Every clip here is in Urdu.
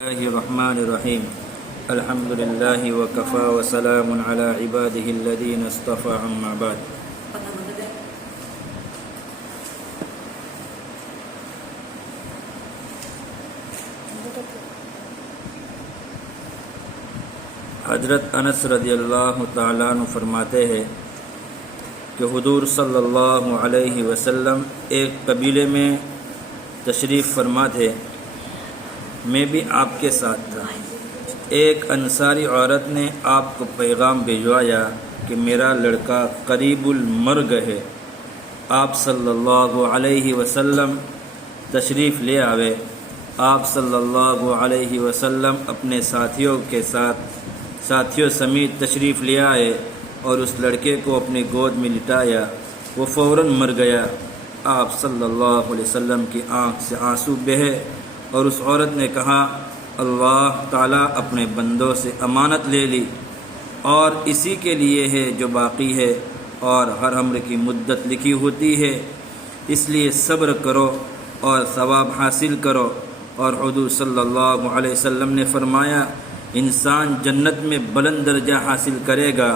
الله الرحمن الرحيم الحمد لله وكفى وسلام على عباده الذين اصطفى أما بعد حضرت انس رضی اللہ تعالیٰ عنہ فرماتے ہیں کہ حضور صلی اللہ علیہ وسلم ایک قبیلے میں تشریف فرما تھے، میں بھی آپ کے ساتھ تھا۔ ایک انصاری عورت نے آپ کو پیغام بھجوایا کہ میرا لڑکا قریب المرگ ہے، آپ صلی اللہ علیہ وسلم تشریف لے آوے۔ آپ صلی اللہ علیہ وسلم اپنے ساتھیوں سمیت تشریف لے آئے اور اس لڑکے کو اپنی گود میں لٹایا۔ وہ فوراً مر گیا۔ آپ صلی اللہ علیہ وسلم کی آنکھ سے آنسو بہے اور اس عورت نے کہا، اللہ تعالیٰ اپنے بندوں سے امانت لے لی اور اسی کے لیے ہے جو باقی ہے، اور ہر عمر کی مدت لکھی ہوتی ہے، اس لیے صبر کرو اور ثواب حاصل کرو۔ اور حضور صلی اللہ علیہ وسلم نے فرمایا، انسان جنت میں بلند درجہ حاصل کرے گا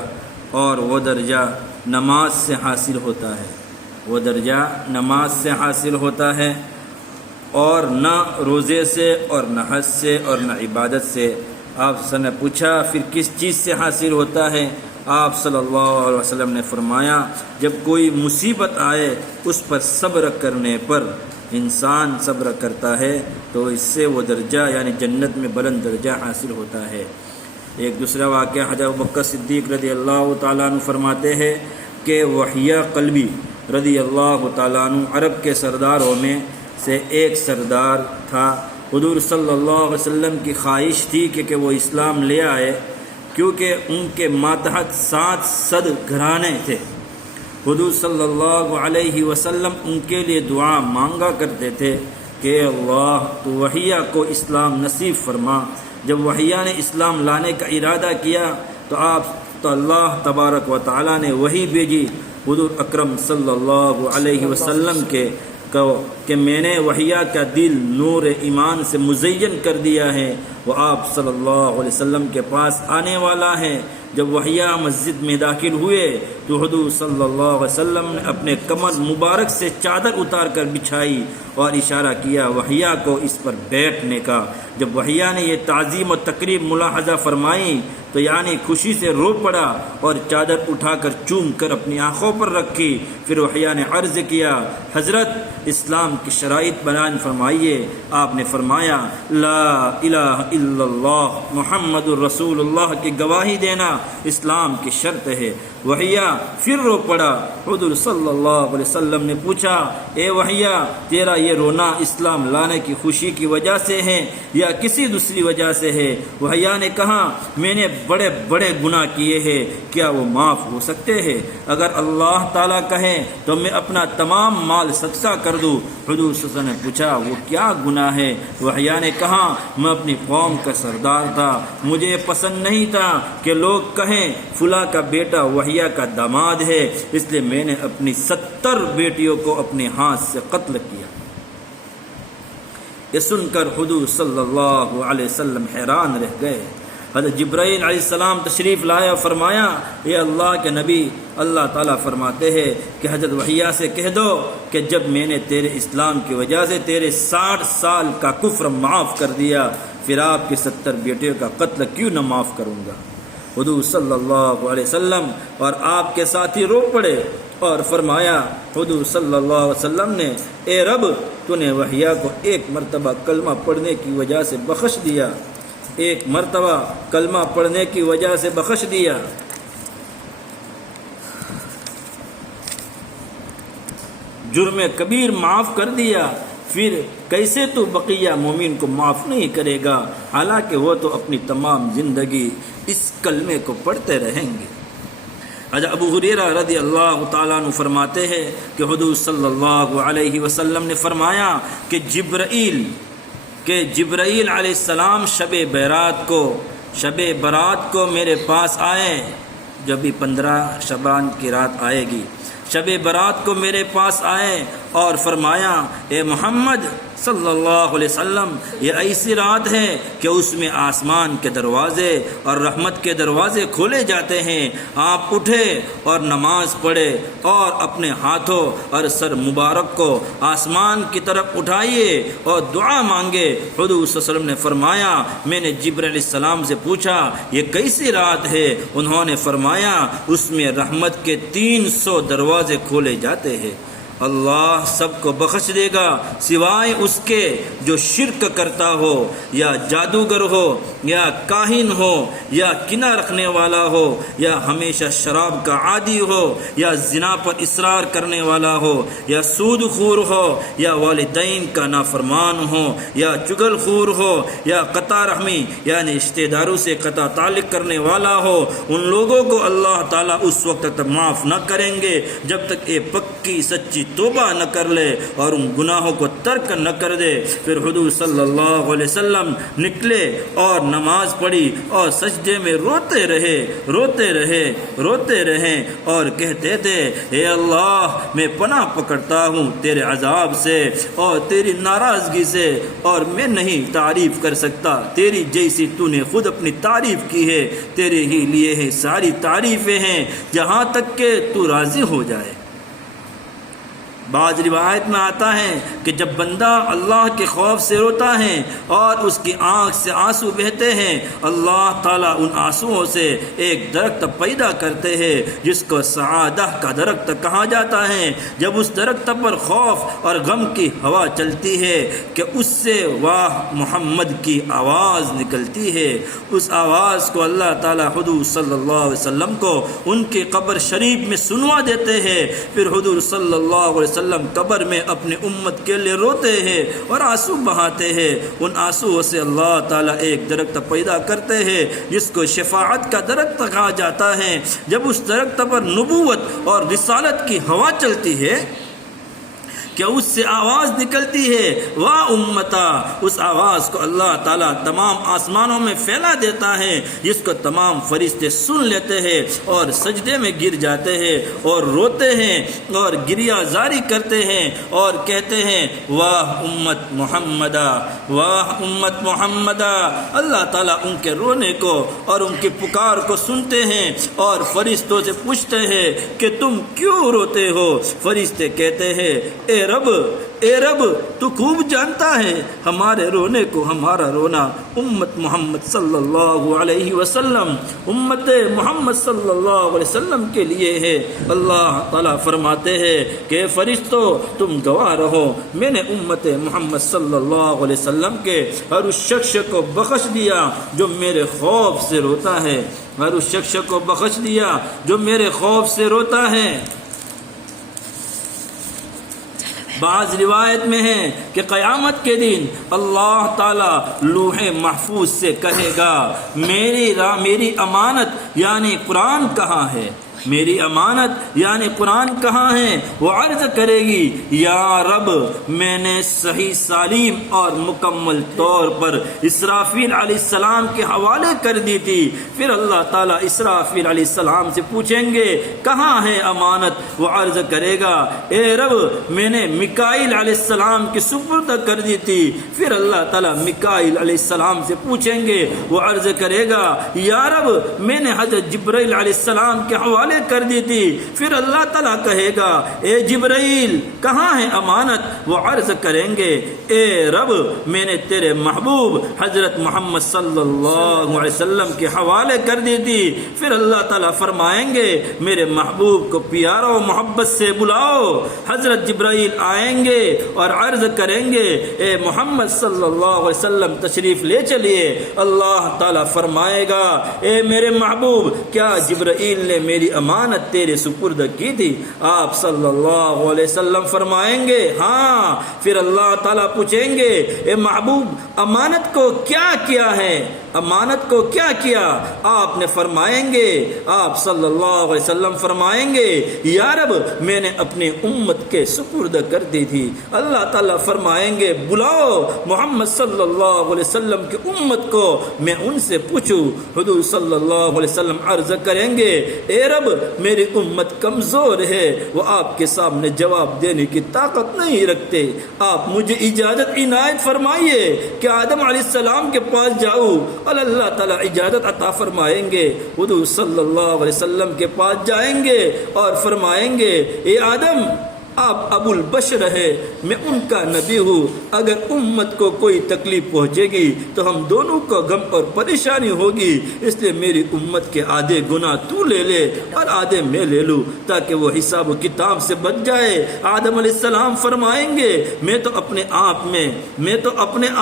اور وہ درجہ نماز سے حاصل ہوتا ہے، وہ درجہ نماز سے حاصل ہوتا ہے، اور نہ روزے سے اور نہ حج سے اور نہ عبادت سے۔ آپ نے پوچھا پھر کس چیز سے حاصل ہوتا ہے؟ آپ صلی اللہ علیہ وسلم نے فرمایا، جب کوئی مصیبت آئے اس پر صبر کرنے پر انسان صبر کرتا ہے تو اس سے وہ درجہ یعنی جنت میں بلند درجہ حاصل ہوتا ہے۔ ایک دوسرا واقعہ حضرت ابوبکر صدیق رضی اللہ تعالیٰ عنہ فرماتے ہیں کہ وحیہ قلبی رضی اللہ تعالیٰ عنہ عرب کے سرداروں میں سے ایک سردار تھا۔ حضور صلی اللہ علیہ وسلم کی خواہش تھی کہ وہ اسلام لے آئے، کیونکہ ان کے ماتحت 700 گھرانے تھے۔ حضور صلی اللہ علیہ وسلم ان کے لیے دعا مانگا کرتے تھے کہ اللہ تو وحیہ کو اسلام نصیب فرما۔ جب وحیہ نے اسلام لانے کا ارادہ کیا تو اللہ تبارک و تعالیٰ نے وحی بھیجی حضور اکرم صلی اللہ علیہ وسلم کہ میں نے وحیہ کا دل نور ایمان سے مزین کر دیا ہے، وہ آپ صلی اللہ علیہ وسلم کے پاس آنے والا ہے۔ جب وحیہ مسجد میں داخل ہوئے تو حضور صلی اللہ علیہ وسلم نے اپنے کمر مبارک سے چادر اتار کر بچھائی اور اشارہ کیا وحیہ کو اس پر بیٹھنے کا۔ جب وحیہ نے یہ تعظیم و تقریب ملاحظہ فرمائی تو یعنی خوشی سے رو پڑا اور چادر اٹھا کر چوم کر اپنی آنکھوں پر رکھی۔ پھر وحیہ نے عرض کیا، حضرت اسلام کی شرائط بیان فرمائیے۔ آپ نے فرمایا، لا الہ الا اللہ محمد الرسول اللہ کی گواہی دینا اسلام کی شرط ہے۔ وحیہ پھر رو پڑا۔ حضور صلی اللہ علیہ وسلم نے پوچھا، اے وحیہ، تیرا یہ رونا اسلام لانے کی خوشی کی وجہ سے ہے یا کسی دوسری وجہ سے ہے؟ وحیہ نے کہا، میں نے بڑے بڑے گناہ کیے ہیں، کیا وہ معاف ہو سکتے ہیں؟ اگر اللہ تعالیٰ کہے تو میں اپنا تمام مال صدقہ کر دوں۔ حضور صلی اللہ علیہ وسلم نے پوچھا، وہ کیا گناہ ہے؟ وحیہ نے کہا، میں اپنی قوم کا سردار تھا، مجھے پسند نہیں تھا کہ لوگ کہیں فلاں کا بیٹا وحیہ کا داماد ہے، اس لیے میں نے اپنی 70 بیٹیوں کو اپنے ہاتھ سے قتل کیا۔ یہ سن کر حضور صلی اللہ علیہ وسلم حیران رہ گئے۔ حضرت جبرائیل علیہ السلام تشریف لایا، فرمایا، اے اللہ کے نبی، اللہ تعالیٰ فرماتے ہیں کہ حضرت وحیہ سے کہہ دو کہ جب میں نے تیرے اسلام کی وجہ سے تیرے 60 سال کا کفر معاف کر دیا، پھر آپ کی 70 بیٹیوں کا قتل کیوں نہ معاف کروں گا؟ حضور صلی اللہ علیہ وسلم اور آپ کے ساتھی رو پڑے اور فرمایا، حضور صلی اللہ علیہ وسلم نے، اے رب، تو نے وحیہ کو ایک مرتبہ کلمہ پڑھنے کی وجہ سے بخش دیا، ایک مرتبہ کلمہ پڑھنے کی وجہ سے بخش دیا۔ جرم کبیر معاف کر دیا، پھر کیسے تو بقیہ مومن کو معاف نہیں کرے گا، حالانکہ وہ تو اپنی تمام زندگی اس کلمے کو پڑھتے رہیں گے۔ حضرت ابو ہریرہ رضی اللہ تعالیٰ عنہ فرماتے ہیں کہ حضور صلی اللہ علیہ وسلم نے فرمایا کہ جبرائیل علیہ السلام شب برات کو میرے پاس آئے، جب بھی 15 شعبان کی رات آئے گی، شب برات کو میرے پاس آئے، اور فرمایا اے محمد صلی اللہ علیہ وسلم یہ ایسی رات ہے کہ اس میں آسمان کے دروازے اور رحمت کے دروازے کھولے جاتے ہیں۔ آپ اٹھے اور نماز پڑھے اور اپنے ہاتھوں اور سر مبارک کو آسمان کی طرف اٹھائیے اور دعا مانگے۔ حضور صلی اللہ علیہ وسلم نے فرمایا میں نے جبرائیل علیہ السلام سے پوچھا یہ کیسی رات ہے؟ انہوں نے فرمایا اس میں رحمت کے 300 دروازے کھولے جاتے ہیں۔ اللہ سب کو بخش دے گا سوائے اس کے جو شرک کرتا ہو یا جادوگر ہو یا کاہن ہو یا کینہ رکھنے والا ہو یا ہمیشہ شراب کا عادی ہو یا زنا پر اصرار کرنے والا ہو یا سود خور ہو یا والدین کا نافرمان ہو یا چغل خور ہو یا قطع رحمی یعنی رشتہ داروں سے قطع تعلق کرنے والا ہو، ان لوگوں کو اللہ تعالیٰ اس وقت تک معاف نہ کریں گے جب تک یہ پکی سچی توبہ نہ کر لے اور ان گناہوں کو ترک نہ کر دے۔ پھر حضور صلی اللہ علیہ وسلم نکلے اور نماز پڑھی اور سجدے میں روتے رہے اور کہتے تھے اے اللہ میں پناہ پکڑتا ہوں تیرے عذاب سے اور تیری ناراضگی سے، اور میں نہیں تعریف کر سکتا تیری جیسی تو نے خود اپنی تعریف کی ہے، تیرے ہی لیے ہے ساری تعریفیں ہیں جہاں تک کہ تو راضی ہو جائے۔ بعض روایت میں آتا ہے کہ جب بندہ اللہ کے خوف سے روتا ہے اور اس کی آنکھ سے آنسو بہتے ہیں، اللہ تعالیٰ ان آنسوؤں سے ایک درخت پیدا کرتے ہیں جس کو سعادہ کا درخت کہا جاتا ہے۔ جب اس درخت پر خوف اور غم کی ہوا چلتی ہے کہ اس سے واہ محمد کی آواز نکلتی ہے، اس آواز کو اللہ تعالیٰ حضور صلی اللہ علیہ وسلم کو ان کی قبر شریف میں سنوا دیتے ہیں۔ پھر حضور صلی اللہ علیہ وسلم قبر میں اپنی امت کے لیے روتے ہیں اور آنسو بہاتے ہیں۔ ان آنسوؤں سے اللہ تعالیٰ ایک درخت پیدا کرتے ہیں جس کو شفاعت کا درخت کہا جاتا ہے۔ جب اس درخت پر نبوت اور رسالت کی ہوا چلتی ہے کہ اس سے آواز نکلتی ہے واہ امتا، اس آواز کو اللہ تعالیٰ تمام آسمانوں میں پھیلا دیتا ہے جس کو تمام فرشتے سن لیتے ہیں اور سجدے میں گر جاتے ہیں اور روتے ہیں اور گریہ زاری کرتے ہیں اور کہتے ہیں واہ امت محمدہ، واہ امت محمدہ۔ اللہ تعالیٰ ان کے رونے کو اور ان کی پکار کو سنتے ہیں اور فرشتوں سے پوچھتے ہیں کہ تم کیوں روتے ہو؟ فرشتے کہتے ہیں اے رب تو خوب جانتا ہے ہمارے رونے کو، ہمارا رونا امت محمد صلی اللہ علیہ وسلم، امت محمد صلی اللہ علیہ وسلم کے لیے ہے۔ اللہ تعالیٰ فرماتے ہیں کہ فرشتوں تم گواہ رہو، میں نے امت محمد صلی اللہ علیہ وسلم کے ہر اس شخص کو بخش دیا جو میرے خوف سے روتا ہے، ہر اس شخص کو بخش دیا جو میرے خوف سے روتا ہے۔ بعض روایت میں ہے کہ قیامت کے دن اللہ تعالیٰ لوح محفوظ سے کہے گا میری امانت یعنی قرآن کہاں ہے، میری امانت یعنی قرآن کہاں ہے؟ وہ عرض کرے گی یا رب میں نے صحیح سالم اور مکمل طور پر اسرافیل علیہ السلام کے حوالے کر دی تھی۔ پھر اللہ تعالیٰ اسرافیل علیہ السلام سے پوچھیں گے کہاں ہے امانت؟ وہ عرض کرے گا اے رب میں نے میکائیل علیہ السلام کی سپرد کر دی تھی۔ پھر اللہ تعالیٰ میکائیل علیہ السلام سے پوچھیں گے، وہ عرض کرے گا یا رب میں نے حضرت جبرائیل علیہ السلام کے حوالے کر دی تھی۔ پھر اللہ تعالیٰ کہے گا اے جبرائیل کہاں ہے امانت؟ وہ عرض کریں گے اے رب میں نے تیرے محبوب حضرت محمد صلی اللہ علیہ وسلم کے حوالے کر دی تھی۔ پھر اللہ تعالیٰ فرمائیں گے میرے محبوب کو پیارو محبت سے بلاؤ۔ حضرت جبرائیل آئیں گے اور عرض کریں گے اے محمد صلی اللہ علیہ وسلم تشریف لے چلیے۔ اللہ تعالیٰ فرمائے گا اے میرے محبوب کیا جبرائیل نے میری امانت تیرے سپرد کی تھی؟ آپ صلی اللہ علیہ وسلم فرمائیں گے ہاں پھر اللہ تعالیٰ پوچھیں گے اے محبوب امانت کو کیا کیا ہے، امانت کو کیا کیا؟ آپ نے فرمائیں گے، آپ صلی اللہ علیہ وسلم فرمائیں گے یا رب میں نے اپنی امت کے سپرد کر دی تھی۔ اللہ تعالیٰ فرمائیں گے بلاؤ محمد صلی اللہ علیہ وسلم کی امت کو، میں ان سے پوچھوں۔ حضور صلی اللہ علیہ وسلم عرض کریں گے اے رب میری امت کمزور ہے، وہ آپ کے سامنے جواب دینے کی طاقت نہیں رکھتے، آپ مجھے اجازت عنایت فرمائیے کہ آدم علیہ السلام کے پاس جاؤں، اور اللہ تعالیٰ اجازت عطا فرمائیں گے۔ حضور صلی اللہ علیہ وسلم کے پاس جائیں گے اور فرمائیں گے اے آدم آپ ابو البشر ہے، میں ان کا نبی ہوں، اگر امت کو کوئی تکلیف پہنچے گی تو ہم دونوں کو غم اور پریشانی ہوگی، اس لیے میری امت کے آدھے گناہ تو لے لے اور آدھے میں لے لوں تاکہ وہ حساب و کتاب سے بچ جائے۔ آدم علیہ السلام فرمائیں گے میں تو اپنے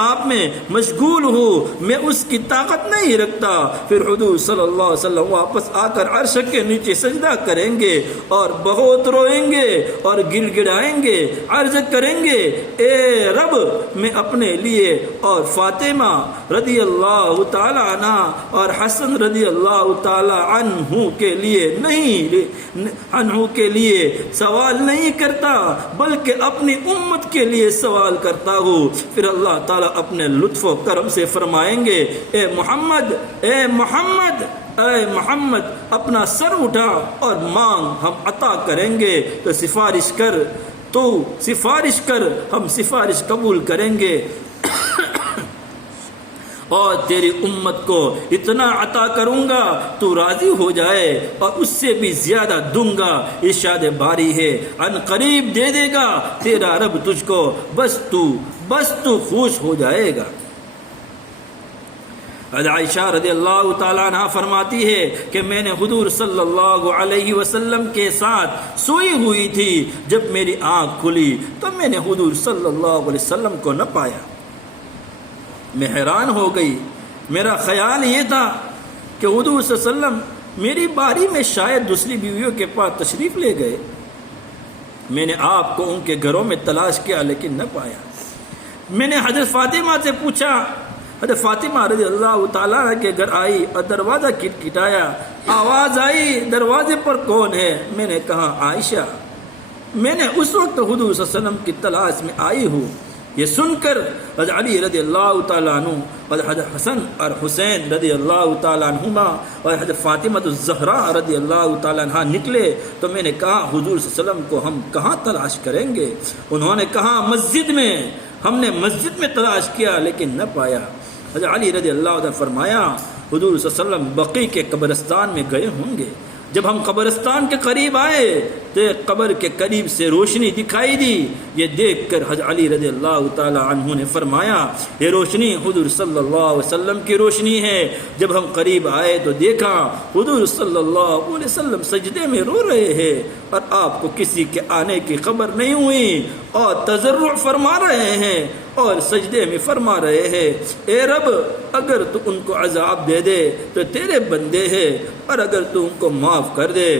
آپ میں مشغول ہوں، میں اس کی طاقت نہیں رکھتا۔ پھر حضور صلی اللہ علیہ وسلم واپس آ کر عرش کے نیچے سجدہ کریں گے اور بہت روئیں گے اور گڑ گڑائیں گے، عرض کریں گے اے رب میں اپنے لیے اور فاطمہ رضی اللہ تعالی عنہ اور حسن رضی اللہ تعالی عنہ کے لیے سوال نہیں کرتا بلکہ اپنی امت کے لیے سوال کرتا ہوں۔ پھر اللہ تعالیٰ اپنے لطف و کرم سے فرمائیں گے اے محمد اے محمد اپنا سر اٹھا اور مانگ، ہم عطا کریں گے، تو سفارش کر ہم سفارش قبول کریں گے اور تیری امت کو اتنا عطا کروں گا تو راضی ہو جائے اور اس سے بھی زیادہ دوں گا۔ ارشاد باری ہے ان قریب دے دے گا تیرا رب تجھ کو، بس تو خوش ہو جائے گا۔ عائشہ رضی اللہ تعالیٰ عنہ فرماتی ہے کہ میں نے حضور صلی اللہ علیہ وسلم کے ساتھ سوئی ہوئی تھی، جب میری آنکھ کھلی تو میں نے حضور صلی اللہ علیہ وسلم کو نہ پایا، میں حیران ہو گئی۔ میرا خیال یہ تھا کہ حضور صلی اللہ علیہ وسلم میری باری میں شاید دوسری بیویوں کے پاس تشریف لے گئے۔ میں نے آپ کو ان کے گھروں میں تلاش کیا لیکن نہ پایا۔ میں نے حضرت فاطمہ سے پوچھا، حضرت فاطمہ رضی اللہ تعالیٰ کے گھر آئی اور دروازہ کھٹکھٹایا، آواز آئی دروازے پر کون ہے؟ میں نے کہا عائشہ، میں نے اس وقت حضور صلی اللہ علیہ وسلم کی تلاش میں آئی ہوں۔ یہ سن کر حضرت علی رضی اللہ تعالیٰ عنہ اور حضرت حسن اور حسین رضی اللہ تعالیٰ عنہما اور حضرت فاطمہ الزہرا رضی اللہ تعالیٰ عنہ نکلے تو میں نے کہا حضور صلی اللہ علیہ وسلم کو ہم کہاں تلاش کریں گے؟ انہوں نے کہا مسجد میں، ہم نے مسجد میں تلاش کیا لیکن نہ پایا۔ حضرت علی رضی اللہ عنہ فرمایا حضور صلی اللہ علیہ وسلم بقیع کے قبرستان میں گئے ہوں گے۔ جب ہم قبرستان کے قریب آئے تو ایک قبر کے قریب سے روشنی دکھائی دی، یہ دیکھ کر حضرت علی رضی اللہ تعالی عنہ نے فرمایا یہ روشنی حضور صلی اللہ علیہ وسلم کی روشنی ہے۔ جب ہم قریب آئے تو دیکھا حضور صلی اللہ علیہ وسلم سجدے میں رو رہے ہیں اور آپ کو کسی کے آنے کی خبر نہیں ہوئی اور تضرع فرما رہے ہیں اور سجدے میں فرما رہے ہیں اے رب اگر تو ان کو عذاب دے دے تو تیرے بندے ہیں، اور اگر تو ان کو معاف کر دے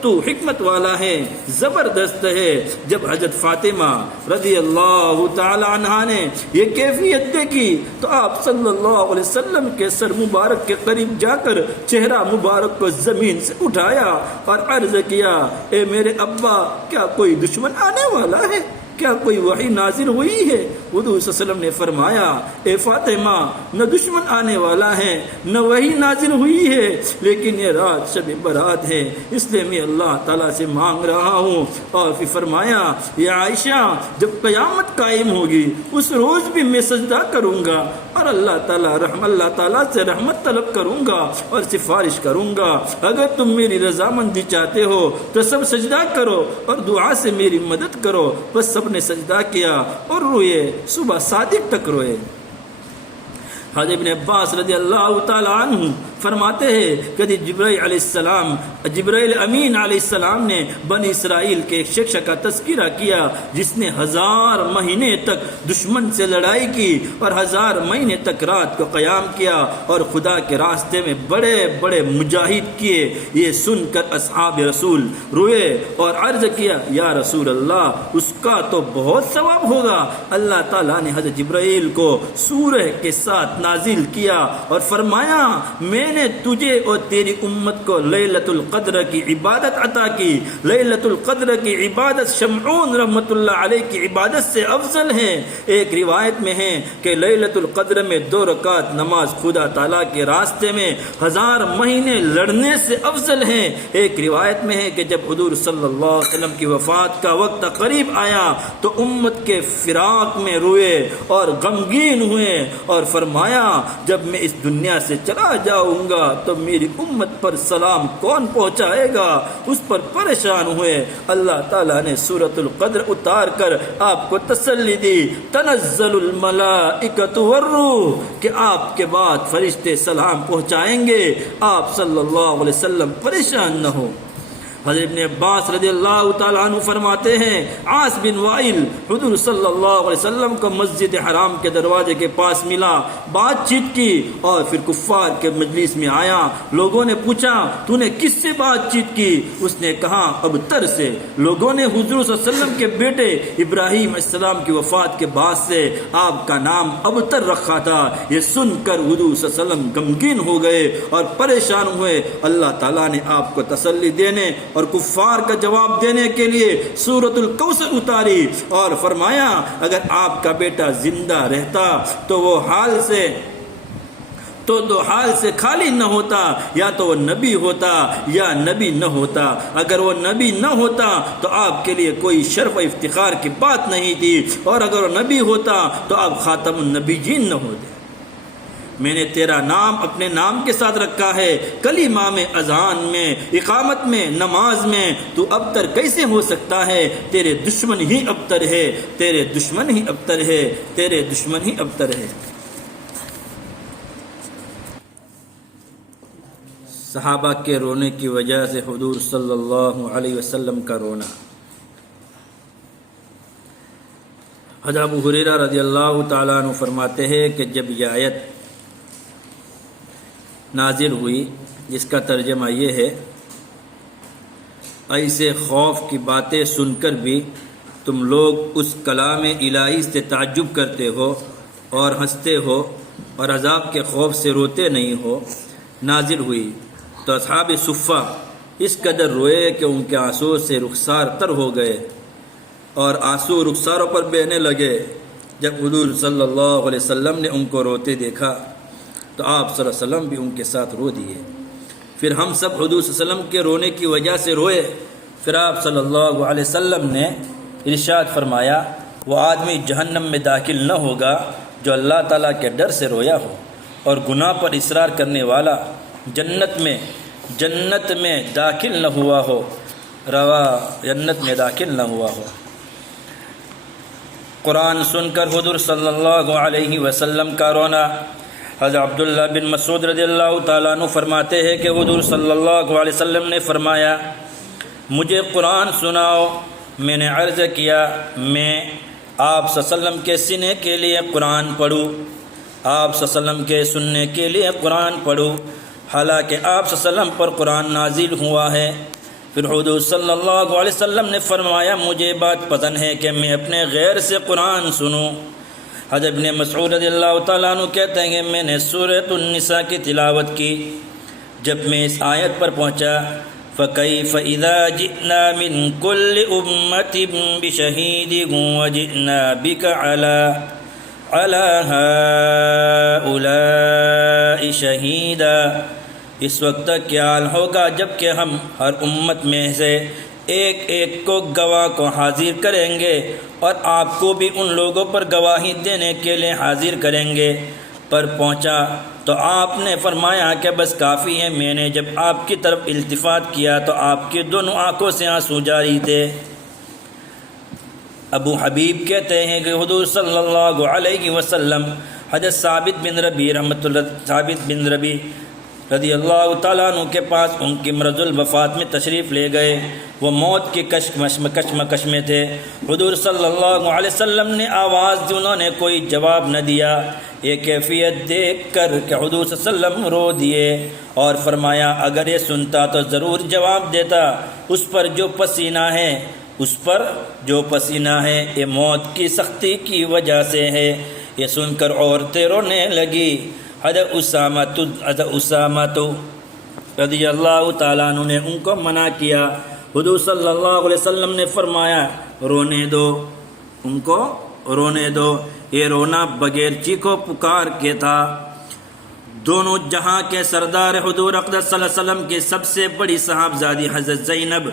تو حکمت والا ہے، زبردست ہے۔ جب حضرت فاطمہ رضی اللہ تعالی عنہا نے یہ کیفیت دیکھی تو آپ صلی اللہ علیہ وسلم کے سر مبارک کے قریب جا کر چہرہ مبارک کو زمین سے اٹھایا اور عرض کیا اے میرے ابا کیا کوئی دشمن آنے والا ہے؟ کیا کوئی وحی نازل ہوئی ہے؟ حضور صلی اللہ علیہ وسلم نے فرمایا اے فاطمہ نہ دشمن آنے والا ہے نہ وحی نازل ہوئی ہے، لیکن یہ رات شب برات ہے، اس لیے میں اللہ تعالیٰ سے مانگ رہا ہوں۔ اور پھر فرمایا یا عائشہ جب قیامت قائم ہوگی اس روز بھی میں سجدہ کروں گا اور اللہ تعالیٰ سے رحمت طلب کروں گا اور سفارش کروں گا، اگر تم میری رضامندی چاہتے ہو تو سب سجدہ کرو اور دعا سے میری مدد کرو۔ بس سب نے سجدہ کیا اور روئے، صبح صادق تک روئے۔ حضرت ابن عباس رضی اللہ تعالی عنہ فرماتے ہیں کہ جبرائیل امین علیہ السلام نے بنی اسرائیل کے ایک شخص کا تذکرہ کیا جس نے 1000 مہینے تک دشمن سے لڑائی کی اور 1000 مہینے تک رات کو قیام کیا اور خدا کے راستے میں بڑے بڑے مجاہد کیے۔ یہ سن کر اصحاب رسول روئے اور عرض کیا یا رسول اللہ اس کا تو بہت ثواب ہوگا۔ اللہ تعالیٰ نے حضرت جبرائیل کو سورہ کے ساتھ نازل کیا اور فرمایا میں نے تجھے اور تیری امت کو لیلۃ القدر کی عبادت عطا کی۔ لیلۃ القدر کی عبادت شمعون رحمۃ اللہ علیہ کی عبادت سے افضل ہے۔ ایک روایت میں ہے کہ لیلۃ القدر میں 2 رکعت نماز خدا تعالیٰ کے راستے میں 1000 مہینے لڑنے سے افضل ہے۔ ایک روایت میں ہے کہ جب حضور صلی اللہ علیہ وسلم کی وفات کا وقت قریب آیا تو امت کے فراق میں روئے اور غمگین ہوئے اور فرمایا جب میں اس دنیا سے چلا جاؤں گا تو میری امت پر سلام کون پہنچائے گا، اس پر پریشان ہوئے۔ اللہ تعالیٰ نے سورۃ القدر اتار کر آپ کو تسلی دی، تنزل الملائکۃ والروح، کہ آپ کے بعد فرشتے سلام پہنچائیں گے، آپ صلی اللہ علیہ وسلم پریشان نہ ہو۔ حضرت ابن عباس رضی اللہ تعالیٰ عنہ فرماتے ہیں عاص بن وائل حضور صلی اللہ علیہ وسلم کو مسجد حرام کے دروازے کے پاس ملا، بات چیت کی اور پھر کفار کے مجلس میں آیا۔ لوگوں نے پوچھا تو نے کس سے بات چیت کی؟ اس نے کہا ابتر سے۔ لوگوں نے حضور صلی اللہ علیہ وسلم کے بیٹے ابراہیم علیہ السلام کی وفات کے بعد سے آپ کا نام ابتر رکھا تھا۔ یہ سن کر حضور صلی اللہ علیہ وسلم غمگین ہو گئے اور پریشان ہوئے۔ اللہ تعالیٰ نے آپ کو تسلی دینے اور کفار کا جواب دینے کے لیے سورۃ الکوثر اتاری اور فرمایا اگر آپ کا بیٹا زندہ رہتا تو وہ حال سے دو حال سے خالی نہ ہوتا، یا تو وہ نبی ہوتا یا نبی نہ ہوتا۔ اگر وہ نبی نہ ہوتا تو آپ کے لیے کوئی شرف و افتخار کی بات نہیں تھی، اور اگر وہ نبی ہوتا تو آپ خاتم النبیین نہ ہوتے۔ میں نے تیرا نام اپنے نام کے ساتھ رکھا ہے، کلمہ میں، اذان میں، اقامت میں، نماز میں، تو ابتر کیسے ہو سکتا ہے؟ تیرے دشمن ہی ابتر ہے، تیرے دشمن ہی ابتر ہے، تیرے دشمن ہی ابتر ہے۔ صحابہ کے رونے کی وجہ سے حضور صلی اللہ علیہ وسلم کا رونا۔ حضرت ابو ہریرہ رضی اللہ تعالیٰ عنہ فرماتے ہیں کہ جب یہ آیت نازل ہوئی جس کا ترجمہ یہ ہے ایسے خوف کی باتیں سن کر بھی تم لوگ اس کلام الہی سے تعجب کرتے ہو اور ہنستے ہو اور عذاب کے خوف سے روتے نہیں ہو، نازل ہوئی تو اصحاب صفہ اس قدر روئے کہ ان کے آنسو سے رخسار تر ہو گئے اور آنسو رخساروں پر بہنے لگے۔ جب حضور صلی اللہ علیہ وسلم نے ان کو روتے دیکھا تو آپ صلی اللہ علیہ وسلم بھی ان کے ساتھ رو دیے۔ پھر ہم سب حضور صلی اللہ علیہ وسلم کے رونے کی وجہ سے روئے۔ پھر آپ صلی اللہ علیہ وسلم نے ارشاد فرمایا وہ آدمی جہنم میں داخل نہ ہوگا جو اللہ تعالیٰ کے ڈر سے رویا ہو، اور گناہ پر اصرار کرنے والا جنت میں داخل نہ ہوا ہو، جنت میں داخل نہ ہوا ہو۔ قرآن سن کر حضور صلی اللہ علیہ وسلم کا رونا۔ حضرت عبداللہ بن مسعود رضی اللہ تعالیٰ عنہ فرماتے ہیں کہ حضور صلی اللہ علیہ وسلم نے فرمایا مجھے قرآن سناؤ۔ میں نے عرض کیا میں آپ صلی اللہ علیہ وسلم کے سینے کے لیے قرآن پڑھوں، آپ صلی اللہ علیہ وسلم کے سننے کے لیے قرآن پڑھوں، حالانکہ آپ صلی اللہ علیہ وسلم پر قرآن نازل ہوا ہے۔ پھر حضور صلی اللہ علیہ وسلم نے فرمایا مجھے بات پسند ہے کہ میں اپنے غیر سے قرآن سنوں۔ حضرت ابن مسعود رضی اللہ تعالیٰ عنہ کہتے ہیں کہ میں نے سورۃ النساء کی تلاوت کی۔ جب میں اس آیت پر پہنچا فَكَيْفَ إِذَا جِئْنَا مِنْ كُلِّ أُمَّةٍ بِشَهِيدٍ وَجِئْنَا بِكَ عَلَى هَؤُلَاءِ شَهِيدًا۔ اس وقت تک کیا حال ہوگا جب کہ ہم ہر امت میں سے ایک ایک کو گواہ کو حاضر کریں گے اور آپ کو بھی ان لوگوں پر گواہی دینے کے لیے حاضر کریں گے۔ پر پہنچا تو آپ نے فرمایا کہ بس کافی ہے۔ میں نے جب آپ کی طرف التفات کیا تو آپ کی دونوں آنکھوں سے آنسو جاری تھے۔ ابو حبیب کہتے ہیں کہ حضور صلی اللہ علیہ وسلم حضرت ثابت بن ربی رضی اللہ تعالیٰ عنہ کے پاس ان کی مرض الوفات میں تشریف لے گئے۔ وہ موت کی کشمکش میں تھے۔ حضور صلی اللہ علیہ وسلم نے آواز دی، انہوں نے کوئی جواب نہ دیا۔ یہ کیفیت دیکھ کر کہ حضور صلی اللہ علیہ وسلم رو دیے اور فرمایا اگر یہ سنتا تو ضرور جواب دیتا، اس پر جو پسینہ ہے یہ موت کی سختی کی وجہ سے ہے۔ یہ سن کر عورتیں رونے لگی۔ حضرت اسامہ رضی اللہ تعالیٰ عنہ نے ان کو منع کیا۔ حضور صلی اللہ علیہ وسلم نے فرمایا رونے دو، ان کو رونے دو، یہ رونا بغیر چیخو پکار کے تھا۔ دونوں جہاں کے سردار حضور اقدس صلی اللہ علیہ وسلم کی سب سے بڑی صاحبزادی حضرت زینب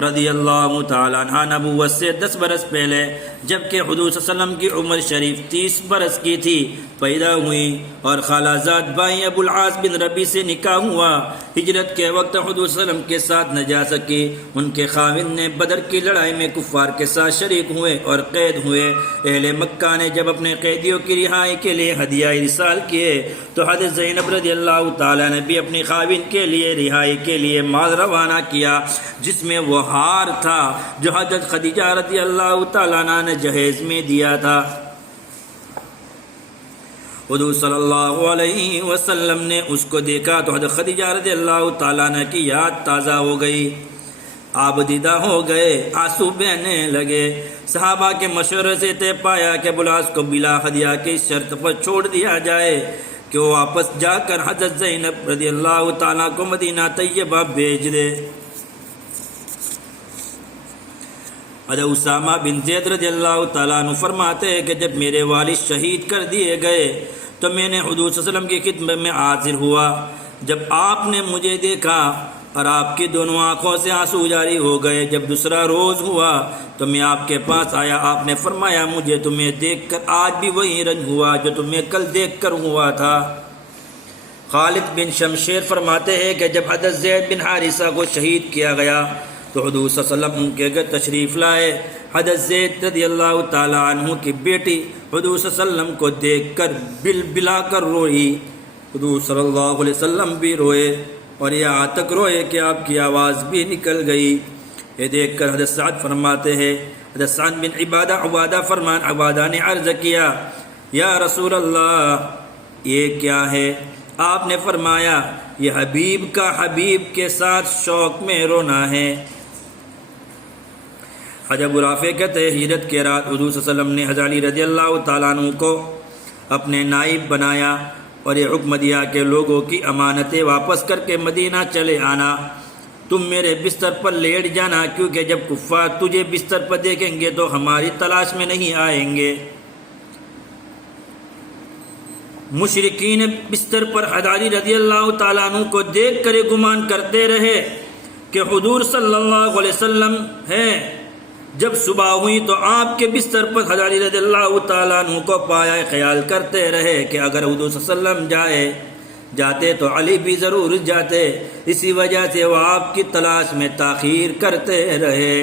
رضی اللہ تعالیٰ عنہ نبوت سے 10 برس پہلے، جبکہ حضور صلی اللہ علیہ وسلم کی عمر شریف 30 برس کی تھی، پیدا ہوئی اور خالہ زاد بھائی ابو العاص بن ربیع سے نکاح ہوا۔ ہجرت کے وقت حضور صلی اللہ علیہ وسلم کے ساتھ نہ جا سکی۔ ان کے خاوند نے بدر کی لڑائی میں کفار کے ساتھ شریک ہوئے اور قید ہوئے۔ اہل مکہ نے جب اپنے قیدیوں کی رہائی کے لیے ہدیہ ارسال کیے تو حضرت زینب رضی اللہ تعالیٰ نے بھی اپنی خاوند کے لیے رہائی کے لیے مال روانہ کیا، جس میں وہ ہار تھا جو حضرت خدیجہ رضی اللہ تعالیٰ عنہ نے جہیز میں دیا تھا۔ حضور صلی اللہ علیہ وسلم نے اس کو دیکھا تو حضرت خدیجہ رضی اللہ تعالیٰ عنہ کی یاد تازہ ہو گئی، آب دیدہ ہو گئے، آنسو بہنے لگے۔ صحابہ کے مشورے سے طے پایا کہ بلاس کو بلا ہدیہ کی شرط پر چھوڑ دیا جائے کہ وہ واپس جا کر حضرت زینب رضی اللہ تعالیٰ کو مدینہ طیبہ بھیج دے۔ حضرت اسامہ بن زید رضی اللہ تعالیٰ عنہ فرماتے ہیں کہ جب میرے والد شہید کر دیے گئے تو میں نے حضور صلی اللہ علیہ وسلم کی خدمت میں حاضر ہوا۔ جب آپ نے مجھے دیکھا اور آپ کی دونوں آنکھوں سے آنسو جاری ہو گئے۔ جب دوسرا روز ہوا تو میں آپ کے پاس آیا، آپ نے فرمایا مجھے تمہیں دیکھ کر آج بھی وہی رنج ہوا جو تمہیں کل دیکھ کر ہوا تھا۔ خالد بن شمشیر فرماتے ہیں کہ جب حضرت زید بن حارثہ کو شہید کیا گیا تو حضور صلی اللہ علیہ وسلم ان کے گھر تشریف لائے۔ حضرت زید رضی اللہ تعالیٰ عنہ کی بیٹی حضور صلی اللہ علیہ وسلم کو دیکھ کر بلا کر روئی۔ حضور صلی اللہ علیہ وسلم بھی روئے اور یہاں تک روئے کہ آپ کی آواز بھی نکل گئی۔ یہ دیکھ کر حضرت سعد فرماتے ہیں، حضرت سعد بن عبادہ نے عرض کیا یا رسول اللہ یہ کیا ہے؟ آپ نے فرمایا یہ حبیب کا حبیب کے ساتھ شوق میں رونا ہے۔ حضرت ابو رافع کہتے ہیں ہجرت کے رات حضور صلی اللہ علیہ وسلم نے حضرت علی رضی اللہ تعالیٰ عنہ کو اپنے نائب بنایا اور یہ حکم دیا کہ لوگوں کی امانتیں واپس کر کے مدینہ چلے آنا، تم میرے بستر پر لیٹ جانا، کیونکہ جب کفار تجھے بستر پر دیکھیں گے تو ہماری تلاش میں نہیں آئیں گے۔ مشرکین بستر پر حضرت علی رضی اللہ تعالیٰ عنہ کو دیکھ کر گمان کرتے رہے کہ حضور صلی اللہ علیہ وسلم ہیں۔ جب صبح ہوئی تو آپ کے بستر پر حضرت علی رضی اللہ تعالیٰ عنہ کو پایا، خیال کرتے رہے کہ اگر حضور صلی اللہ علیہ وسلم جاتے تو علی بھی ضرور جاتے، اسی وجہ سے وہ آپ کی تلاش میں تاخیر کرتے رہے۔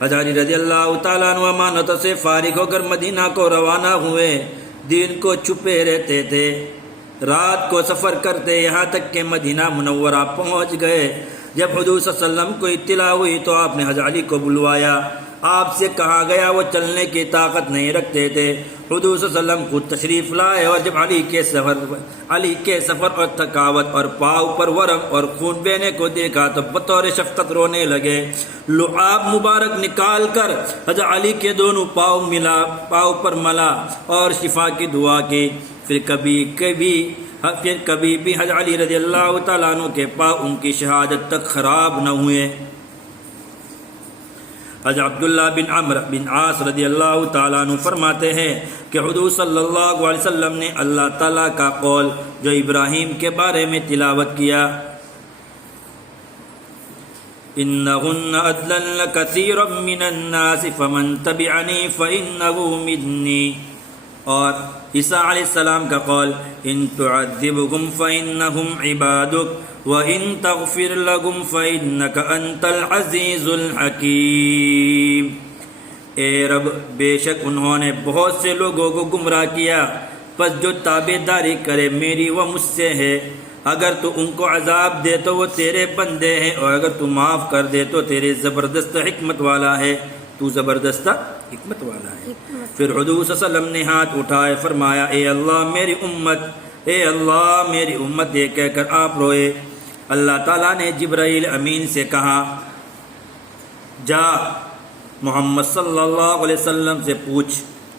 حضرت علی رضی اللہ تعالیٰ عنہ امانتوں سے فارغ ہو کر مدینہ کو روانہ ہوئے۔ دن کو چھپے رہتے تھے، رات کو سفر کرتے، یہاں تک کہ مدینہ منورہ پہنچ گئے۔ جب حضور صلی اللہ علیہ وسلم کو اطلاع ہوئی تو آپ نے حضرت علی کو بلوایا۔ آپ سے کہا گیا، وہ چلنے کی طاقت نہیں رکھتے تھے۔ حضور صلی اللہ علیہ وسلم خود تشریف لائے اور جب علی کے سفر اور تھکاوٹ اور پاؤں پر ورم اور خون بہنے کو دیکھا تو بطور شفقت رونے لگے۔ لعاب مبارک نکال کر حضرت علی کے دونوں پاؤں پر ملا اور شفا کی دعا کی۔ پھر کبھی بھی حضرت علی رضی اللہ تعالیٰ عنہ کے پاؤں ان کی شہادت تک خراب نہ ہوئے۔ حضرت عبداللہ بن عمرو بن عاص رضی اللہ تعالیٰ عنہ فرماتے ہیں کہ حضور صلی اللہ علیہ وسلم نے اللہ تعالیٰ کا قول جو ابراہیم کے بارے میں تلاوت کیا، إِنَّهُنَّ أَضْلَلْنَ كَثِيرًا مِّنَ النَّاسِ فَمَن تَبِعَنِي فَإِنَّهُ مِنِّي، اور عیسیٰ علیہ السلام کا قول إِن تُعَذِّبْهُمْ فَإِنَّهُمْ عِبَادُكَ وَإِن تَغْفِرْ لَهُمْ فَإِنَّكَ أَنْتَ الْعَزِيزُ الْحَكِيمُ۔ اے رب، بے شک انہوں نے بہت سے لوگوں کو گمراہ کیا، پس جو تابعداری کرے میری وہ مجھ سے ہے، اگر تو ان کو عذاب دے تو وہ تیرے بندے ہیں، اور اگر تو معاف کر دے تو تیرے زبردست حکمت والا ہے، تو زبردست حکمت والا ہے۔ پھر حضور صلی اللہ علیہ وسلم نے ہاتھ اٹھائے، فرمایا اے اللہ میری امت، اے اللہ میری امت، یہ کہہ کر آپ روئے۔ اللہ تعالیٰ نے جبرائیل امین سے کہا جا محمد صلی اللہ علیہ وسلم سے پوچھ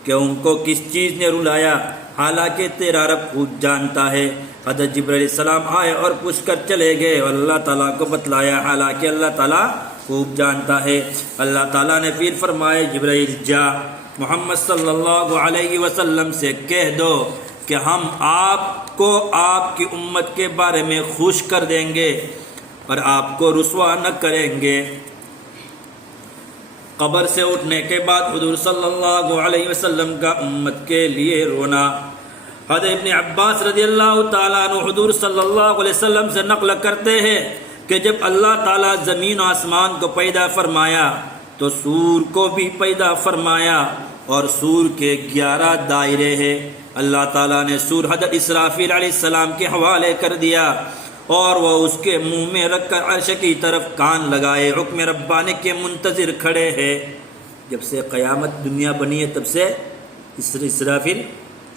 کہ ان کو کس چیز نے رلایا، حالانکہ تیرا رب خوب جانتا ہے۔ حضرت جبرائیل علیہ السلام آئے اور پوچھ کر چلے گئے اور اللہ تعالیٰ کو بتلایا، حالانکہ اللہ تعالیٰ خوب جانتا ہے۔ اللہ تعالیٰ نے پھر فرمایا جبرائیل جا محمد صلی اللہ علیہ وسلم سے کہہ دو کہ ہم آپ کو آپ کی امت کے بارے میں خوش کر دیں گے اور آپ کو رسوا نہ کریں گے۔ قبر سے اٹھنے کے بعد حضور صلی اللہ علیہ وسلم کا امت کے لیے رونا۔ حضرت ابن عباس رضی اللہ تعالیٰ عنہ حضور صلی اللہ علیہ وسلم سے نقل کرتے ہیں کہ جب اللہ تعالیٰ زمین و آسمان کو پیدا فرمایا تو سور کو بھی پیدا فرمایا، اور سور کے 11 دائرے ہیں۔ اللہ تعالیٰ نے سور حضرت اسرافیل علیہ السلام کے حوالے کر دیا اور وہ اس کے منہ میں رکھ کر عرش کی طرف کان لگائے، حکم ربانی کے منتظر کھڑے ہیں۔ جب سے قیامت دنیا بنی ہے تب سے اسرافیل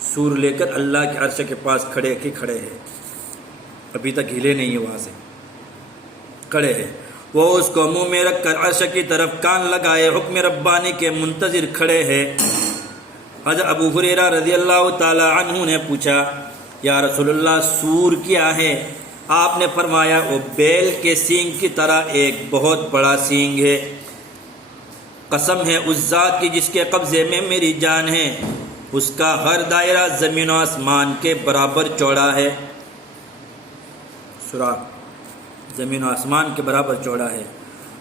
سور لے کر اللہ کے عرش کے پاس کھڑے ہیں، ابھی تک ہلے نہیں وہاں سے، کھڑے ہیں۔ وہ اس کو منہ میں رکھ کر عرش کی طرف کان لگائے، حکم ربانی کے منتظر کھڑے ہیں۔ حضرت ابو ہریرہ رضی اللہ تعالی عنہ نے پوچھا یا رسول اللہ سور کیا ہے؟ آپ نے فرمایا وہ بیل کے سینگ کی طرح ایک بہت بڑا سینگ ہے، قسم ہے اس ذات کی جس کے قبضے میں میری جان ہے، اس کا ہر دائرہ زمین و آسمان کے برابر چوڑا ہے، زمین و آسمان کے برابر چوڑا ہے۔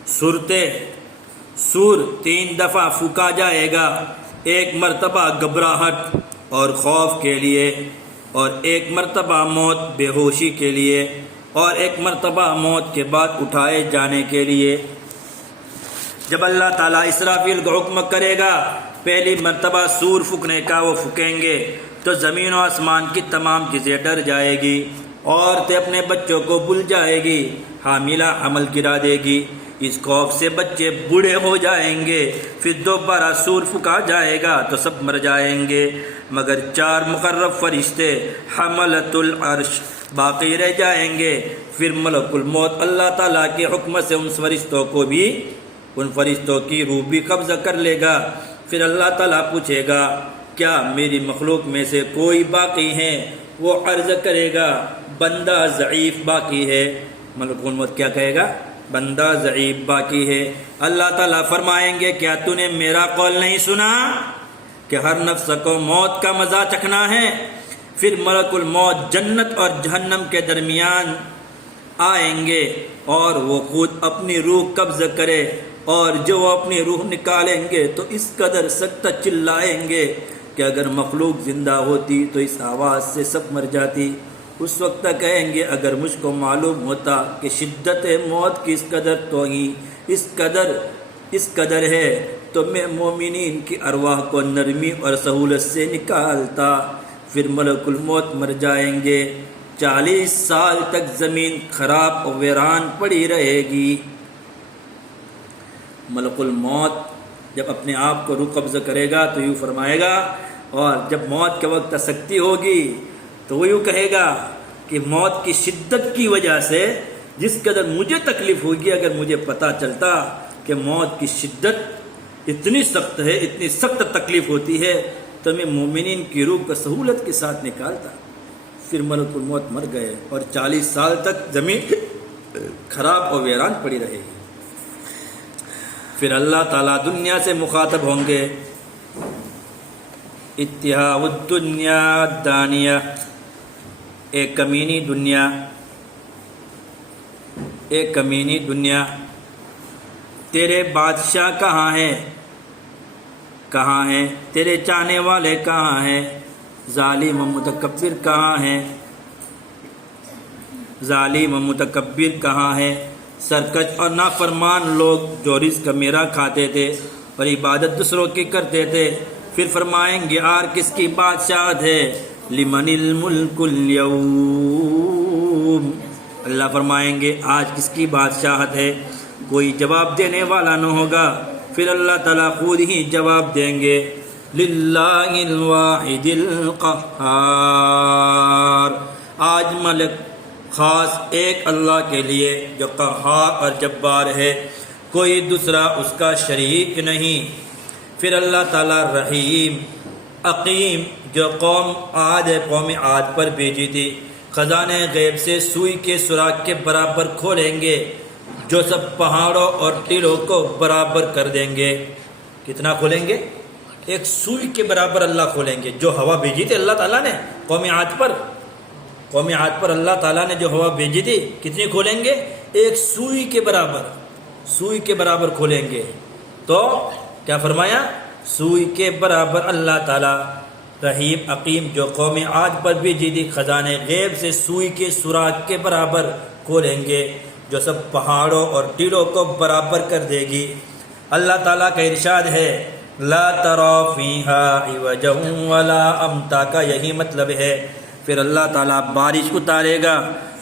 سور 3 دفعہ پھونکا جائے گا، ایک مرتبہ گھبراہٹ اور خوف کے لیے، اور ایک مرتبہ موت بے ہوشی کے لیے، اور ایک مرتبہ موت کے بعد اٹھائے جانے کے لیے۔ جب اللہ تعالیٰ اسرافیل کو حکم کرے گا پہلی مرتبہ سور پھونکنے کا، وہ پھونکیں گے تو زمین و آسمان کی تمام چیزیں ڈر جائے گی، عورتیں اپنے بچوں کو بھول جائے گی، حاملہ حمل گرا دے گی، اس خوف سے بچے بوڑھے ہو جائیں گے۔ پھر دوبارہ سور پھونکا جائے گا تو سب مر جائیں گے، مگر 4 مقرب فرشتے حملۃ العرش باقی رہ جائیں گے۔ پھر ملک الموت اللہ تعالیٰ کے حکم سے ان فرشتوں کی روح بھی قبضہ کر لے گا۔ پھر اللہ تعالیٰ پوچھے گا کیا میری مخلوق میں سے کوئی باقی ہے؟ وہ عرض کرے گا بندہ ضعیف باقی ہے۔ ملک الموت کیا کہے گا؟ بندہ ضعیف باقی ہے۔ اللہ تعالیٰ فرمائیں گے کیا تو نے میرا قول نہیں سنا کہ ہر نفس کو موت کا مزہ چکھنا ہے؟ پھر ملک الموت جنت اور جہنم کے درمیان آئیں گے اور وہ خود اپنی روح قبض کرے، اور جو وہ اپنی روح نکالیں گے تو اس قدر سخت چلائیں گے کہ اگر مخلوق زندہ ہوتی تو اس آواز سے سب مر جاتی۔ اس وقت کہیں گے اگر مجھ کو معلوم ہوتا کہ شدت موت کی اس قدر ہے تو میں مومنین کی ارواح کو نرمی اور سہولت سے نکالتا۔ پھر ملک الموت مر جائیں گے، 40 سال تک زمین خراب اور ویران پڑی رہے گی۔ ملک الموت جب اپنے آپ کو روح قبض کرے گا تو یوں فرمائے گا، اور جب موت کے وقت سختی ہوگی تو وہ یوں کہے گا کہ موت کی شدت کی وجہ سے جس قدر مجھے تکلیف ہوگی، اگر مجھے پتہ چلتا کہ موت کی شدت اتنی سخت ہے، اتنی سخت تکلیف ہوتی ہے، تو میں مومنین کی روح کو سہولت کے ساتھ نکالتا۔ پھر ملک الموت مر گئے اور 40 سال تک زمین خراب اور ویران پڑی رہے گی۔ پھر اللہ تعالیٰ دنیا سے مخاطب ہوں گے، اتہا الدنیا الدانیہ، ایک کمینی دنیا، تیرے بادشاہ کہاں ہیں؟ تیرے چاہنے والے کہاں ہیں؟ ظالم و متکبر کہاں ہیں؟ سرکش اور نافرمان لوگ جو رزق میرا کھاتے تھے اور عبادت دوسروں کی کرتے تھے، پھر فرمائیں گے آر کس کی بادشاہت ہے؟ لمن الملک اليوم، اللہ فرمائیں گے آج کس کی بادشاہت ہے، کوئی جواب دینے والا نہ ہوگا، پھر اللہ تعالیٰ خود ہی جواب دیں گے، للہ الواحد القہار، آج ملک خاص ایک اللہ کے لیے جو قہار اور جبار ہے، کوئی دوسرا اس کا شریک نہیں۔ پھر اللہ تعالیٰ رحیم عقیم جو قوم عاد پر بھیجی تھی، خزانے غیب سے سوئی کے سوراخ کے برابر کھولیں گے، جو سب پہاڑوں اور ٹیلوں کو برابر کر دیں گے۔ کتنا کھولیں گے؟ ایک سوئی کے برابر اللہ کھولیں گے۔ جو ہوا بھیجی تھی اللہ تعالیٰ نے قوم عاد پر اللہ تعالیٰ نے جو ہوا بھیجی تھی، کتنی کھولیں گے؟ ایک سوئی کے برابر کھولیں گے۔ تو کیا فرمایا؟ سوئی کے برابر اللہ تعالیٰ رحیم عقیم جو قوم عاد پر بھیجی تھی، خزانے غیب سے سوئی کے سوراخ کے برابر کھولیں گے، جو سب پہاڑوں اور ٹیلوں کو برابر کر دے گی۔ اللہ تعالیٰ کا ارشاد ہے، لا ترى فيها عوجا ولا امتا، کا یہی مطلب ہے۔ پھر اللہ تعالیٰ بارش اتارے گا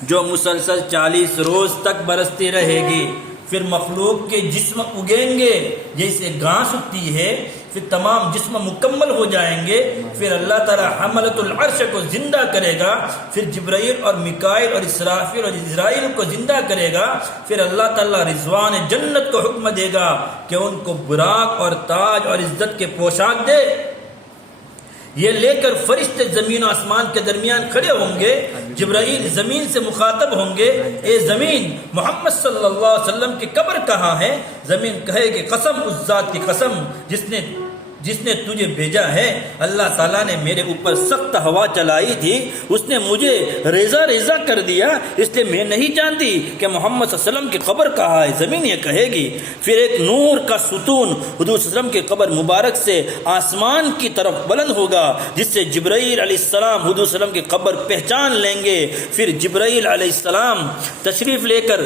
جو مسلسل 40 روز تک برستی رہے گی، پھر مخلوق کے جسم اگیں گے جیسے گھاس اگتی ہے، پھر تمام جسم مکمل ہو جائیں گے، پھر اللہ تعالیٰ حملۃ العرش کو زندہ کرے گا، پھر جبرائیل اور میکائیل اور اسرافیل اور اسرائیل کو زندہ کرے گا، پھر اللہ تعالیٰ رضوان جنت کو حکم دے گا کہ ان کو براق اور تاج اور عزت کے پوشاک دے۔ یہ لے کر فرشتے زمین و آسمان کے درمیان کھڑے ہوں گے، جبرائیل زمین سے مخاطب ہوں گے، اے زمین محمد صلی اللہ علیہ وسلم کی قبر کہاں ہے؟ زمین کہے کہ قسم اس ذات کی قسم جس نے تجھے بھیجا ہے، اللہ تعالیٰ نے میرے اوپر سخت ہوا چلائی تھی، اس نے مجھے ریزہ ریزہ کر دیا، اس لیے میں نہیں جانتی کہ محمد صلی اللہ علیہ وسلم کی قبر کہاں ہے۔ زمین یہ کہے گی۔ پھر ایک نور کا ستون حضور صلی اللہ علیہ وسلم کی قبر مبارک سے آسمان کی طرف بلند ہوگا، جس سے جبرائیل علیہ السلام حضور صلی اللہ علیہ وسلم کی قبر پہچان لیں گے۔ پھر جبرائیل علیہ السلام تشریف لے کر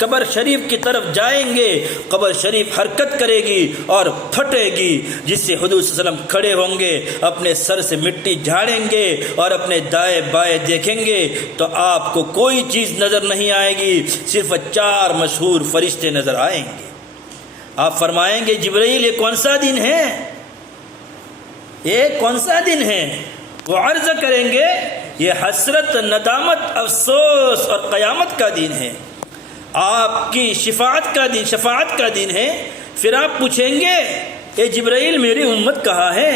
قبر شریف کی طرف جائیں گے، قبر شریف حرکت کرے گی اور پھٹے گی، جس سے حضور صلی اللہ علیہ وسلم کھڑے ہوں گے، اپنے سر سے مٹی جھاڑیں گے اور اپنے دائیں بائیں دیکھیں گے تو آپ کو کوئی چیز نظر نہیں آئے گی، صرف 4 مشہور فرشتے نظر آئیں گے۔ آپ فرمائیں گے جبرائیل یہ کون سا دن ہے؟ یہ کون سا دن ہے؟ وہ عرض کریں گے یہ حسرت، ندامت، افسوس اور قیامت کا دن ہے، آپ کی شفاعت کا دن ہے۔ پھر آپ پوچھیں گے اے جبرائیل میری امت کہاں ہے؟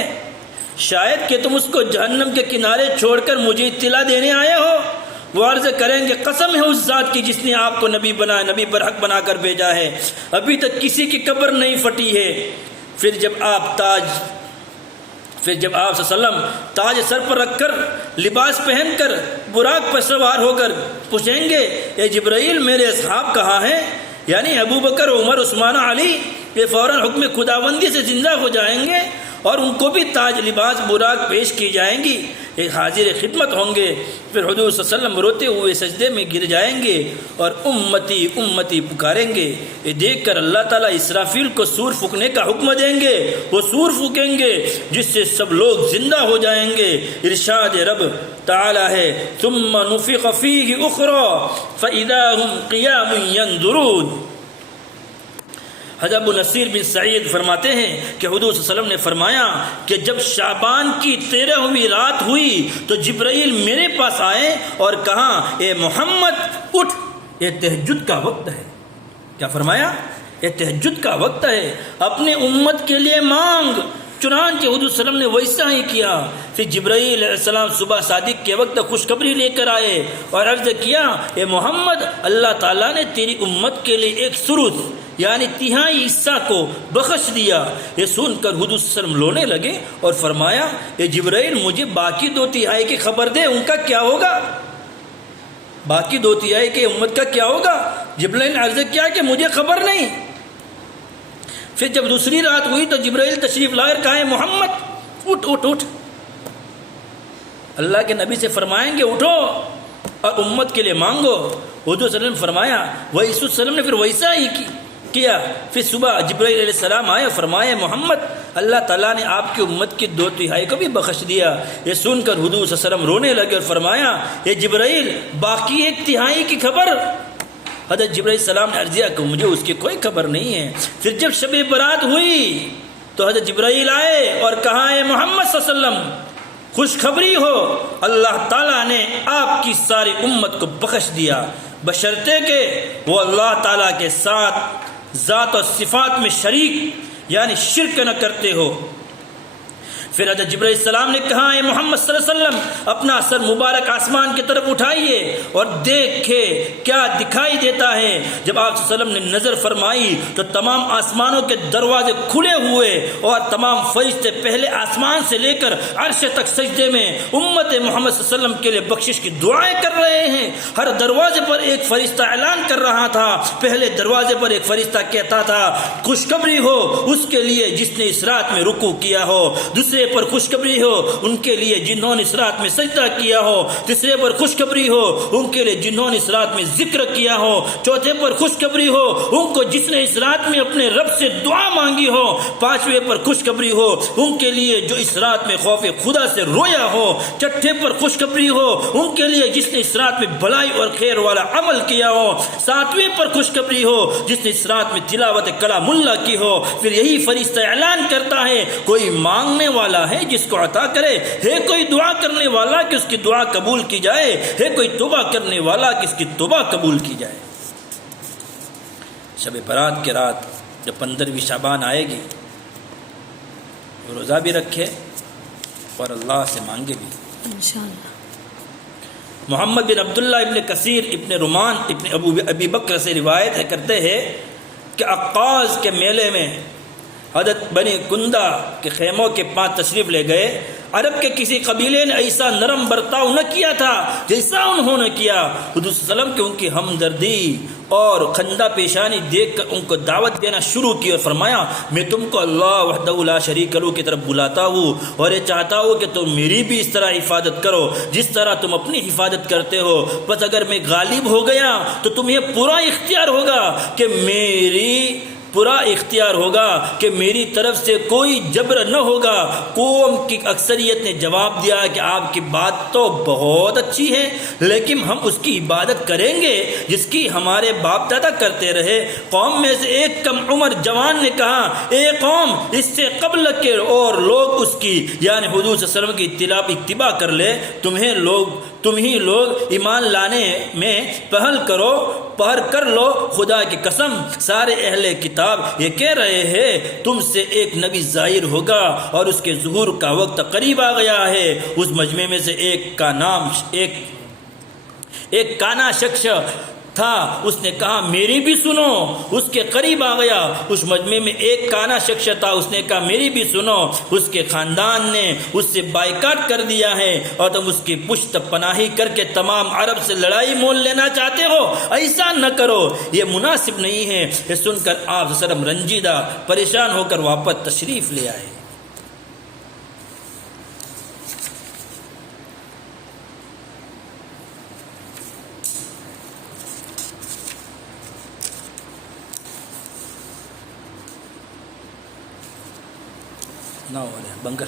شاید کہ تم اس کو جہنم کے کنارے چھوڑ کر مجھے اطلاع دینے آئے ہو۔ وہ عرض کریں گے قسم ہے اس ذات کی جس نے آپ کو نبی برحق بنا کر بھیجا ہے، ابھی تک کسی کی قبر نہیں پھٹی ہے۔ پھر جب آپ صلی اللہ علیہ وسلم تاج سر پر رکھ کر، لباس پہن کر، براق پر سوار ہو کر پوچھیں گے اے جبرائیل میرے اصحاب کہاں ہیں؟ یعنی ابو بکر، عمر، عثمان، علی، یہ فوراً حکم خداوندی سے زندہ ہو جائیں گے اور ان کو بھی تاج، لباس، براق پیش کی جائیں گی، ایک حاضر خدمت ہوں گے۔ پھر حضور صلی اللہ علیہ وسلم روتے ہوئے سجدے میں گر جائیں گے اور امتی امتی پکاریں گے۔ یہ دیکھ کر اللہ تعالیٰ اسرافیل کو سور پھونکنے کا حکم دیں گے، وہ سور پھونکیں گے جس سے سب لوگ زندہ ہو جائیں گے۔ ارشاد رب تعالی ہے ثم نفخ فیہ اخری فاذا هم قیام ینظرون۔ حضرت ابو نصیر بن سعید فرماتے ہیں کہ حضور صلی اللہ علیہ وسلم نے فرمایا کہ جب شعبان کی 13ویں رات ہوئی تو جبرائیل میرے پاس آئے اور کہا اے محمد اٹھ، یہ تہجد کا وقت ہے۔ کیا فرمایا؟ یہ تہجد کا وقت ہے، اپنے امت کے لیے مانگ۔ چنانچہ حضور صلی اللہ علیہ وسلم نے ویسا ہی کیا۔ پھر جبرائیل علیہ السلام صبح صادق کے وقت خوشخبری لے کر آئے اور عرض کیا اے محمد اللہ تعالیٰ نے تیری امت کے لیے ایک ثلث یعنی تہائی حصہ کو بخش دیا۔ یہ سن کر حضور صلی اللہ علیہ وسلم رونے لگے اور فرمایا اے جبرائیل مجھے باقی 2/3 کی خبر دے، ان کا کیا ہوگا؟ باقی 2/3 کی امت کا کیا ہوگا؟ جبرائیل نے عرض کیا کہ مجھے خبر نہیں۔ پھر جب دوسری رات ہوئی تو جبرائیل تشریف لائے اور کہا محمد اٹھ اٹھ اٹھ، اللہ کے نبی سے فرمائیں گے اٹھو اور امت کے لیے مانگو۔ حضور صلی اللہ علیہ وسلم فرمایا وہی وسلم نے پھر ویسا ہی کیا۔ پھر صبح جبرائیل علیہ السلام آئے اور فرمائے محمد اللہ تعالیٰ نے آپ کی امت کی 2/3 کو بھی بخش دیا۔ یہ سن کر حضور صلی اللہ علیہ وسلم رونے لگے اور فرمایا یہ جبرائیل باقی 1/3 کی خبر؟ حضرت جبرائیل السلام نے عرض کیا کہ مجھے اس کی کوئی خبر نہیں ہے۔ پھر جب شب برات ہوئی تو حضرت جبرائیل آئے اور کہا اے محمد صلی اللہ علیہ وسلم خوشخبری ہو، اللہ تعالیٰ نے آپ کی ساری امت کو بخش دیا بشرطے کہ وہ اللہ تعالیٰ کے ساتھ ذات و صفات میں شریک یعنی شرک نہ کرتے ہو۔ پھر حضرت جبرائیل السلام نے کہا اے محمد صلی اللہ علیہ وسلم اپنا سر مبارک آسمان کی طرف اٹھائیے اور دیکھے کیا دکھائی دیتا ہے۔ جب آپ صلی اللہ علیہ وسلم نے نظر فرمائی تو تمام آسمانوں کے دروازے کھلے ہوئے اور تمام فرشتے پہلے آسمان سے لے کر عرش تک سجدے میں امت محمد صلی اللہ علیہ وسلم کے لیے بخشش کی دعائیں کر رہے ہیں۔ ہر دروازے پر ایک فرشتہ اعلان کر رہا تھا۔ پہلے دروازے پر ایک فرشتہ کہتا تھا خوشخبری ہو اس کے لیے جس نے اس رات میں رکوع کیا ہو، دوسرے پر خوشخبری ہو ان کے لیے جنہوں نے اس رات میں سجدہ کیا ہو، تیسرے پر خوشخبری ہو ان کے لیے جنہوں نے اس رات میں ذکر کیا ہو، چوتھے پر خوشخبری ہو ان کو جس نے اس رات میں اپنے رب سے دعا مانگی ہو، پانچویں پر خوشخبری ہو ان کے لیے جو اس رات میں خوف خدا سے رویا ہو، چھٹے پر خوشخبری ہو ان کے لیے جس نے اس رات میں بھلائی اور خیر والا عمل کیا ہو، ساتویں پر خوشخبری ہو جس نے اس رات میں تلاوت کلام اللہ کی ہو۔ پھر یہی فرشتہ اعلان کرتا ہے کوئی مانگنے والا ہے جس کو عطا کرے، ہے کوئی دعا کرنے والا کہ اس کی دعا قبول کی جائے، ہے کوئی توبہ کرنے والا کہ اس کی توبہ قبول کی جائے۔ شب برات کی رات جب 15ویں شعبان آئے گی روزہ بھی رکھے اور اللہ سے مانگے بھی انشاءاللہ۔ محمد بن عبداللہ ابن کثیر ابن رومان ابن ابی بکر سے روایت ہے کرتے ہیں کہ عکاظ کے میلے میں حضرت بنی کندہ کے خیموں کے پاس تشریف لے گئے۔ عرب کے کسی قبیلے نے ایسا نرم برتاؤ نہ کیا تھا جیسا انہوں نے کیا۔ حضور صلی اللہ علیہ وسلم کی ان کی ہمدردی اور خندہ پیشانی دیکھ کر ان کو دعوت دینا شروع کی اور فرمایا میں تم کو اللہ وحدہ لا شریک لہ کی طرف بلاتا ہوں اور یہ چاہتا ہوں کہ تم میری بھی اس طرح حفاظت کرو جس طرح تم اپنی حفاظت کرتے ہو۔ بس اگر میں غالب ہو گیا تو تمہیں پورا اختیار ہوگا کہ میری طرف سے کوئی جبر نہ ہوگا۔ قوم کی اکثریت نے جواب دیا کہ آپ کی بات تو بہت اچھی ہے لیکن ہم اس کی عبادت کریں گے جس کی ہمارے باپ دادا کرتے رہے۔ قوم میں سے ایک کم عمر جوان نے کہا اے قوم اس سے قبل کے اور لوگ اس کی یعنی حضور صلی اللہ علیہ وسلم کی اتباع کر لے، تم ہی لوگ ایمان لانے میں پہل کر لو۔ خدا کی قسم سارے اہل کتاب یہ کہہ رہے ہیں تم سے ایک نبی ظاہر ہوگا اور اس کے ظہور کا وقت قریب آ گیا ہے۔ اس مجمع میں سے ایک کانا شخص تھا، اس نے کہا میری بھی سنو، اس کے قریب آ گیا۔ اس مجمع میں ایک کانا شخص تھا، اس نے کہا میری بھی سنو، اس کے خاندان نے اس سے بائیکاٹ کر دیا ہے اور تم اس کی پشت پناہی کر کے تمام عرب سے لڑائی مول لینا چاہتے ہو، ایسا نہ کرو، یہ مناسب نہیں ہے۔ یہ سن کر آپ صلی اللہ علیہ وسلم رنجیدہ پریشان ہو کر واپس تشریف لے آئے۔ نہ ہو رہے بنگر